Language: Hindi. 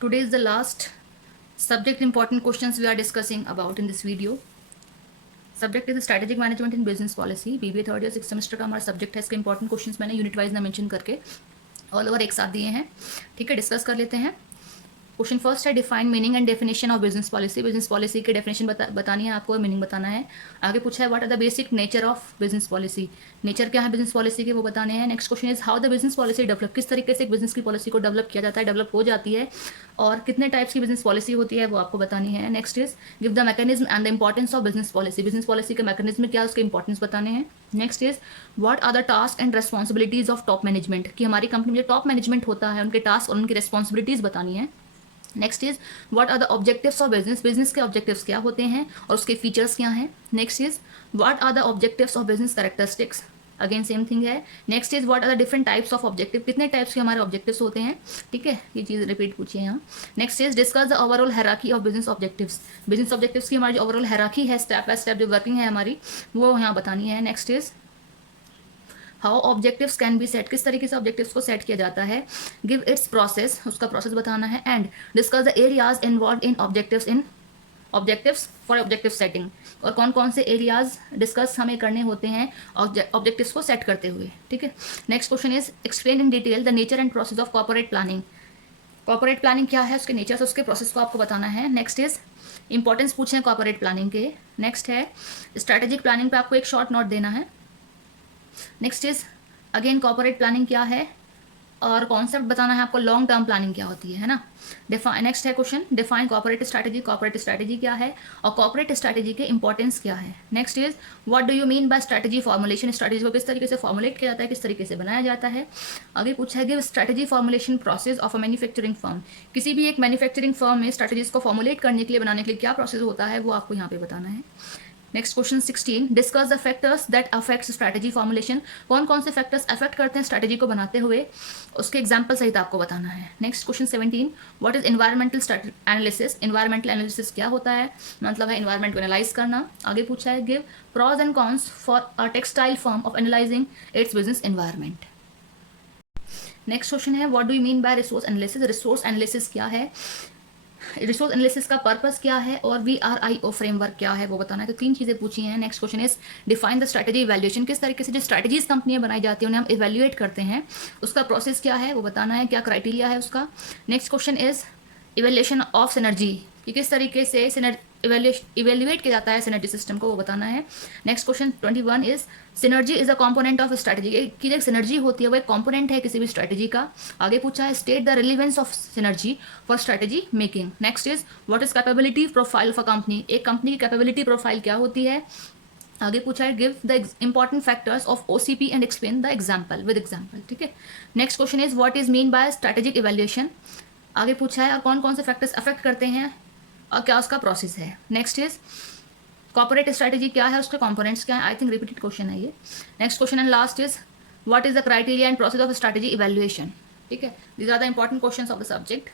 Today is the last subject important questions we are discussing about in this video. Subject is strategic management in business policy. BBA third year 6th semester का हमारा सब्जेक्ट है। इसके इंपॉर्टेंट क्वेश्चंस मैंने यूनिट वाइज ना मेंशन करके ऑल ओवर एक साथ दिए हैं। ठीक है, डिस्कस कर लेते हैं। क्वेश्चन फर्स्ट है define meaning and definition of business policy. Business policy की डेफिनेशन बतानी है आपको और मीनिंग बताना है। आगे पूछा है what are the basic nature of business policy. Nature क्या है बिजनेस पॉलिसी के वो बताने हैं। Next question is how the business policy develop, किस तरीके से बिजनेस की पॉलिसी को डेवलप किया जाता है, डेवलप हो जाती है और कितने टाइप्स की बिजनेस पॉलिसी होती है वो आपको बतानी है। Next is give the mechanism and the importance of business policy. Business policy के मैकेनिज्म क्या है उसके इंपॉर्टेंस बताने हैं। Next is what are the task and responsibilities of top management, कि हमारी कंपनी में जो टॉप मैनेजमेंट होता है उनके टास्क और उनकी रेस्पॉन्सिबिलिटीज बतानी है। Next is what are the objectives of business, business के ऑब्जेक्टिव्स क्या होते हैं और उसके फीचर्स क्या हैं। Next is what are the objectives of business characteristics, again same thing है। Next is what are the different types of objective, कितने टाइप्स के हमारे ऑब्जेक्टिव्स होते हैं। ठीक है, ये चीज़ रिपीट पूछिए यहाँ। Next is discuss the overall hierarchy of business objectives. Business objectives की हमारी जो ओवरऑल हैरार्की है, स्टेप बाय स्टेप जो वर्किंग है हमारी, वो यहाँ बतानी है। Next is how objectives can be set, किस तरीके से ऑब्जेक्टिव्स को सेट किया जाता है। गिव इट्स प्रोसेस, उसका प्रोसेस बताना है। And discuss the areas involve in objectives for objective setting, और कौन कौन से एरियाज डिस्कस हमें करने होते हैं ऑब्जेक्टिव्स को सेट करते हुए। ठीक है, next question is explain in detail the nature and process of corporate planning. Corporate planning क्या है, उसके नेचर से उसके प्रोसेस को आपको बताना है। नेक्स्ट इज इंपॉर्टेंस पूछे हैं कॉर्पोरेट प्लानिंग के। नेक्स्ट है स्ट्रैटेजिक प्लानिंग पे आपको एक शॉर्ट नोट देना है। Next is again corporate planning क्या है और कॉन्सेप्ट बताना है आपको, लॉन्ग टर्म प्लानिंग क्या होती है ना। डिफाइन, नेक्स्ट है question define corporate strategy, corporate strategy क्या है और कॉर्पोरेट स्ट्रैटेजी के इंपॉर्टेंस क्या है। Next is what do you mean bye strategy formulation, strategy को किस तरीके से फॉर्मुलेट किया जाता है, किस तरीके से बनाया जाता है। आगे पूछा है give strategy formulation process of a manufacturing firm, किसी भी एक मैन्युफैक्चरिंग फर्म में स्ट्रैटेजीज को फॉर्मुलेट करने के लिए, बनाने के लिए क्या प्रोसेस होता है वो आपको यहाँ पे बताना है। Next question 16 discuss the factors that affects strategy formulation, कौन कौन से फैक्टर्स अफेक्ट करते हैं स्ट्रैटेजी को बनाते हुए, उसके एग्जाम्पल सहित आपको बताना है। Next question 17 what is environmental analysis, environmental analysis क्या होता है, मतलब है एनवायरमेंट को एनालाइज करना। आगे पूछा है give pros and cons for a textile firm of analysing its business environment. Next question है what do you mean by resource analysis, resource analysis क्या है, रिसोर्स एनालिसिस का पर्पस क्या है और VRIO फ्रेमवर्क क्या है वो बताना है। तो तीन चीज़ें पूछी हैं। Next question is define the strategy evaluation, किस तरीके से जो स्ट्रैटेजीज कंपनियां बनाई जाती हैं उन्हें हम इवैल्यूएट करते हैं, उसका प्रोसेस क्या है वो बताना है, क्या क्राइटेरिया है उसका। Next question is evaluation of synergy, कि किस तरीके से इवेल्युएट किया जाता है सिनर्जी सिस्टम को, वो बताना है। Next question 21 is synergy is a component of strategy, की जो सिनर्जी होती है वो एक कंपोनेंट है किसी भी स्ट्रैटेजी का। आगे पूछा है state the relevance of synergy for strategy making. Next is what is capability profile of a company, एक कंपनी की कैपेबिलिटी प्रोफाइल क्या होती है। आगे पूछा है give the important factors of OCP and explain the example with example. ठीक है, next question is what is mean by strategic evaluation. आगे पूछा है और कौन कौन से फैक्टर्स अफेक्ट करते हैं और क्या उसका प्रोसेस है। नेक्स्ट इज कॉर्पोरेट स्ट्रैटेजी क्या है, उसके कंपोनेंट्स क्या है, आई थिंक रिपीटेड क्वेश्चन है ये। Next question and last is what is the criteria and process of strategy evaluation. ठीक है, these are the important questions of the subject.